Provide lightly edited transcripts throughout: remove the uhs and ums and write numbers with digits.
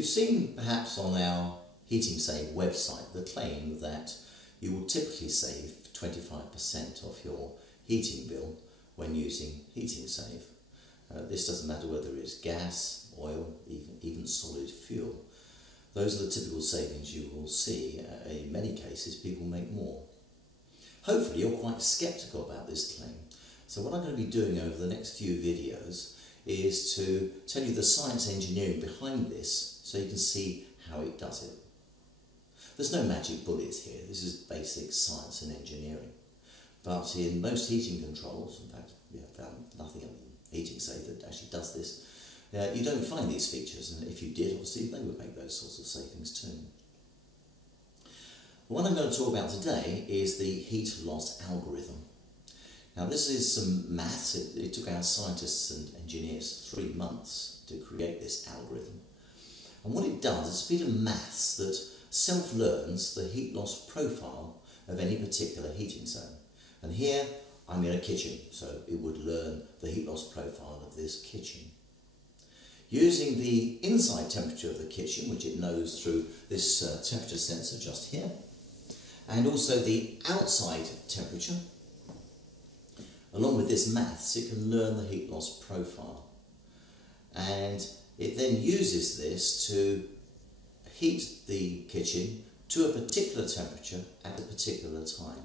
You've seen perhaps on our HeatingSave website the claim that you will typically save 25% of your heating bill when using HeatingSave. This doesn't matter whether it's gas, oil, even solid fuel. Those are the typical savings you will see. In many cases, people make more. Hopefully you're quite sceptical about this claim. So what I'm going to be doing over the next few videos is to tell you the science engineering behind this so you can see how it does it. There's no magic bullets here. This is basic science and engineering. But in most heating controls, in fact, we have found nothing other than HeatingSave that actually does this, you don't find these features, and if you did, obviously they would make those sorts of savings too. What I'm going to talk about today is the heat loss algorithm. Now this is some maths. It took our scientists and engineers 3 months to create this algorithm. And what it does is a bit of maths that self-learns the heat loss profile of any particular heating zone. And here I'm in a kitchen, so it would learn the heat loss profile of this kitchen. Using the inside temperature of the kitchen, which it knows through this temperature sensor just here, and also the outside temperature, along with this maths, it can learn the heat loss profile. And it then uses this to heat the kitchen to a particular temperature at a particular time.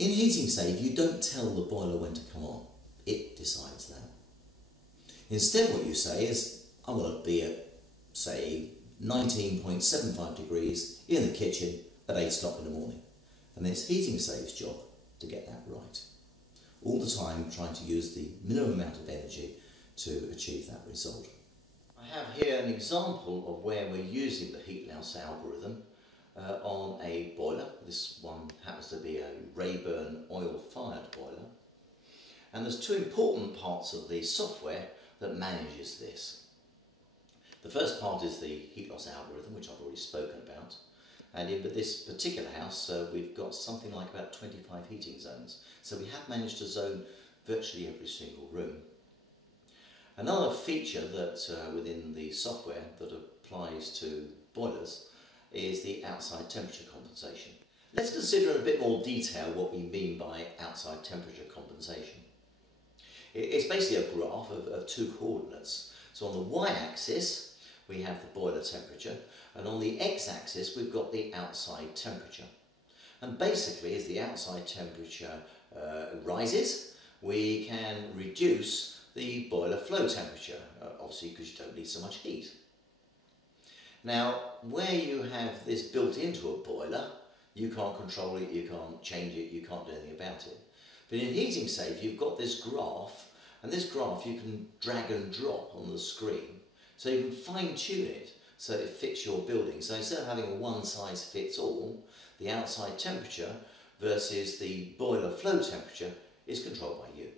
In HeatingSave, you don't tell the boiler when to come on. It decides that. Instead, what you say is, I want to be at, say, 19.75 degrees in the kitchen at 8 o'clock in the morning. And it's HeatingSave's job to get that right. All the time trying to use the minimum amount of energy to achieve that result. I have here an example of where we're using the heat loss algorithm on a boiler. This one happens to be a Rayburn oil-fired boiler. And there's 2 important parts of the software that manages this. The first part is the heat loss algorithm, which I've already spoken about. And in this particular house, we've got something like about 25 heating zones. So we have managed to zone virtually every single room. Another feature that within the software that applies to boilers is the outside temperature compensation. Let's consider in a bit more detail what we mean by outside temperature compensation. It's basically a graph of 2 coordinates. So on the y-axis we have the boiler temperature, and on the x-axis we've got the outside temperature. And basically as the outside temperature rises, we can reduce the boiler flow temperature, obviously because you don't need so much heat. Now where you have this built into a boiler, you can't control it, you can't change it, you can't do anything about it. But in HeatingSave you've got this graph, and this graph you can drag and drop on the screen, so you can fine-tune it so it fits your building. So instead of having a one-size-fits-all, the outside temperature versus the boiler flow temperature is controlled by you.